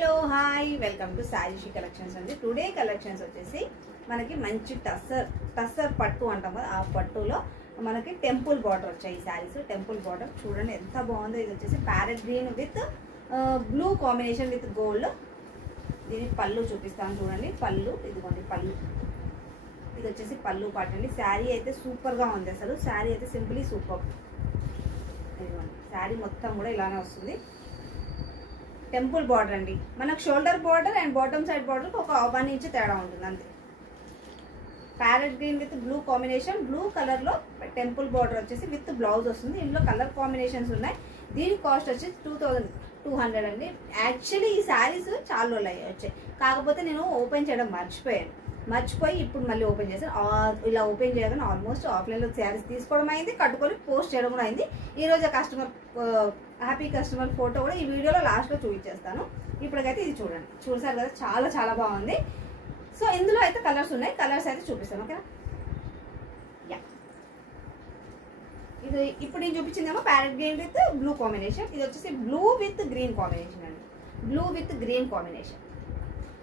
Hello hi welcome to సారీషి collections అండి. Today collections వచ్చేసి మనకి మంచి టస్సర్ పట్టు అంటాం కదా, ఆ పట్టులో మనకి టెంపుల్ బార్డర్ వచ్చాయి. ఈ శారీస్ టెంపుల్ బార్డర్ చూడండి ఎంత బాగుందో. ఇది వచ్చేసి parrot green with blue combination with gold. దీని పళ్ళు చూపిస్తాను చూడండి. పళ్ళు ఇదిగోండి పళ్ళు. ఇది వచ్చేసి పళ్ళు పాట అండి. శారీ అయితే సూపర్గా ఉంది. అసలు శారీ అయితే సింపుల్లీ సూపర్. ఇదిగోండి శారీ మొత్తం కూడా ఇలానే వస్తుంది. టెంపుల్ బార్డర్ అండి. మనకు shoulder border and bottom side border ఒక 1 ఇంచ్ తేడా ఉంటుంది అంతే. Parrot green with blue combination. Blue colour లో టెంపుల్ బార్డర్ వచ్చేసి విత్ బ్లౌజ్ వస్తుంది. ఇందులో కలర్ కాంబినేషన్స్ ఉన్నాయి. దీని కాస్ట్ వచ్చేసి 2200 అండి. యాక్చువల్లీ ఈ శారీస్ చాలా రోజులు వచ్చాయి, కాకపోతే నేను ఓపెన్ చేయడం మర్చిపోయి ఇప్పుడు మళ్ళీ ఓపెన్ చేశాను. ఇలా ఓపెన్ చేయగానే ఆల్మోస్ట్ ఆఫ్లైన్లో శారీస్ తీసుకోవడం అయింది, కట్టుకొని పోస్ట్ చేయడం కూడా అయింది. ఈరోజు హ్యాపీ కస్టమర్ ఫోటో కూడా ఈ వీడియోలో లాస్ట్లో చూపించేస్తాను. ఇప్పటికైతే ఇది చూడండి. చూసారు కదా, చాలా చాలా బాగుంది. సో ఇందులో అయితే కలర్స్ ఉన్నాయి. కలర్స్ అయితే చూపిస్తాను. ఓకేనా? ఇది ఇప్పుడు నేను చూపించిందేమో parrot green with blue combination. ఇది వచ్చేసి బ్లూ విత్ గ్రీన్ కాంబినేషన్ అండి. బ్లూ విత్ గ్రీన్ కాంబినేషన్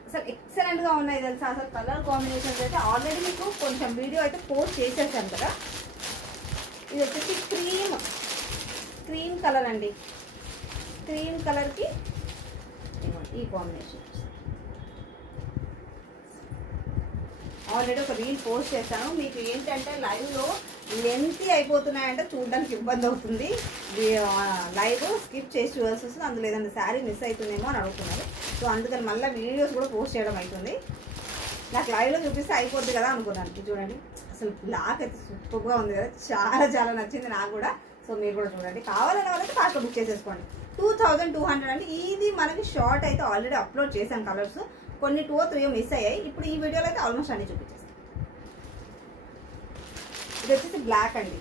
అసలు ఎక్సలెంట్ గా ఉన్నాయి తెలుసా. అసలు కలర్ కాంబినేషన్స్ అయితే ఆల్రెడీ మీకు కొంచెం వీడియో అయితే పోస్ట్ చేసేసాను కదా. ఇది వచ్చేసి క్రీమ్ కలర్ అండి. క్రీమ్ కలర్ కి ఈ కాంబినేషన్ ఆల్రెడీ ఒక రీల్ పోస్ట్ చేశాను. మీకు ఏంటంటే లైవ్ లో లెంతీ అయిపోతున్నాయంటే చూడడానికి ఇబ్బంది అవుతుంది. లైవ్ స్కిప్ చేసి చూడాల్సి వస్తుంది. అందులో ఏదైనా శారీ మిస్ అవుతుందేమో అని అడుగుతున్నారు. సో అందుకని మళ్ళీ వీడియోస్ కూడా పోస్ట్ చేయడం అవుతుంది. నాకు లైవ్లో చూపిస్తే అయిపోద్ది కదా అనుకున్నాను. చూడండి అసలు బ్లాక్ అయితే సూపర్గా ఉంది కదా, చాలా చాలా నచ్చింది నాకు కూడా. సో మీరు కూడా చూడండి. కావాలనే వాళ్ళకి ఫాస్ట్గా బుక్ చేసేసుకోండి. 2200 అండి. ఇది మనకి షార్ట్ అయితే ఆల్రెడీ అప్లోడ్ చేశాను. కలర్స్ కొన్ని 2 or 3 మిస్ అయ్యాయి. ఇప్పుడు ఈ వీడియోలో అయితే ఆల్మోస్ట్ అన్ని చూపించేస్తాను. ఇది వచ్చేసి బ్లాక్ అండి.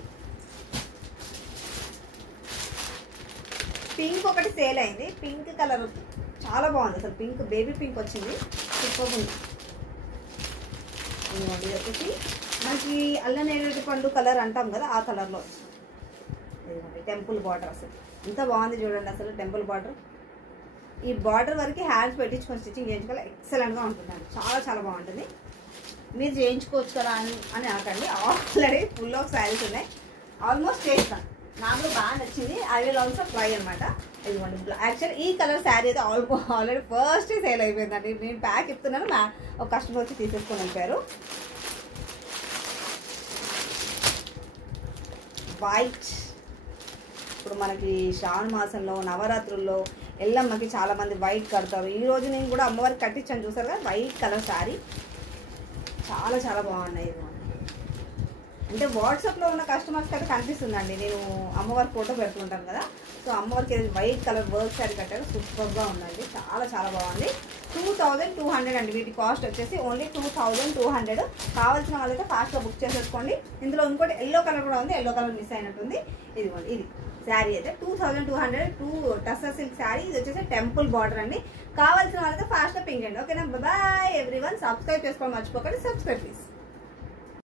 పింక్ ఒకటి సేల్ అయింది. పింక్ కలర్ చాలా బాగుంది. అసలు పింక్ బేబీ పింక్ వచ్చింది, సూపర్ ఉంది. ఇది వచ్చేసి మనకి అల్లనేరేడు పండు కలర్ అంటాం కదా, ఆ కలర్లో వచ్చింది. ఇదిగోండి టెంపుల్ బార్డర్. అసలు ఎంత బాగుంది చూడండి. అసలు టెంపుల్ బార్డర్, ఈ బార్డర్ వరకు హ్యాండ్స్ పెట్టించుకొని స్టిచ్చింగ్ చేయించుకోవాలి. ఎక్సలెంట్గా ఉంటుందండి. చాలా చాలా బాగుంటుంది. మీరు చేయించుకోవచ్చు కదా అని అనకండి. ఆల్రెడీ ఫుల్ ఆఫ్ శారీస్ ఉన్నాయి. ఆల్మోస్ట్ చేస్తాను. నాకు బాగా నచ్చింది. ఐ విల్ ఆల్సో ట్రై అనమాట. ఇదిగోండి యాక్చువల్లీ ఈ కలర్ శారీ అయితే ఆల్రెడీ ఫస్ట్ సేల్ అయిపోయిందండి. నేను ప్యాక్ ఇస్తున్నాను, ఒక కస్టమర్ వచ్చి తీసేసుకొని వెళ్ళిపోయారు. వైట్. ఇప్పుడు మనకి శ్రావణ మాసంలో నవరాత్రుల్లో ఎల్లమ్మకి చాలా మంది వైట్ కడతారు. ఈ రోజు నేను కూడా అమ్మవారికి కట్టించాను. చూసారు కదా, వైట్ కలర్ శారీ చాలా చాలా బాగున్నాయి. అంటే వాట్సాప్లో ఉన్న కస్టమర్స్కి అయితే కనిపిస్తుందండి. నేను అమ్మవారి ఫోటో పెడుతుంటాను కదా, సో అమ్మవారికి వైట్ కలర్ వర్క్ శారీ కట్టారు. సూపర్గా ఉందండి. చాలా చాలా బాగుంది. 2200 అండి. వీటి కాస్ట్ వచ్చేసి ఓన్లీ 2200. కావాల్సిన వాళ్ళైతే ఫాస్ట్గా బుక్ చేసేసుకోండి. ఇందులో ఇంకోటి ఎల్లో కలర్ కూడా ఉంది. ఎల్లో కలర్ మిస్ అయినట్టుంది. ఇదిగోండి ఇది శారీ అయితే 2200 టస్సర్ సిల్క్ శారీ. ఇది వచ్చేసి టెంపుల్ బార్డర్ అండి. కావాల్సిన వాళ్ళైతే ఫాస్ట్గా పింక్ అండి. ఓకేనా? Bye everyone. సబ్స్క్రైబ్ చేసుకోవడం మర్చిపోకండి. Subscribe please.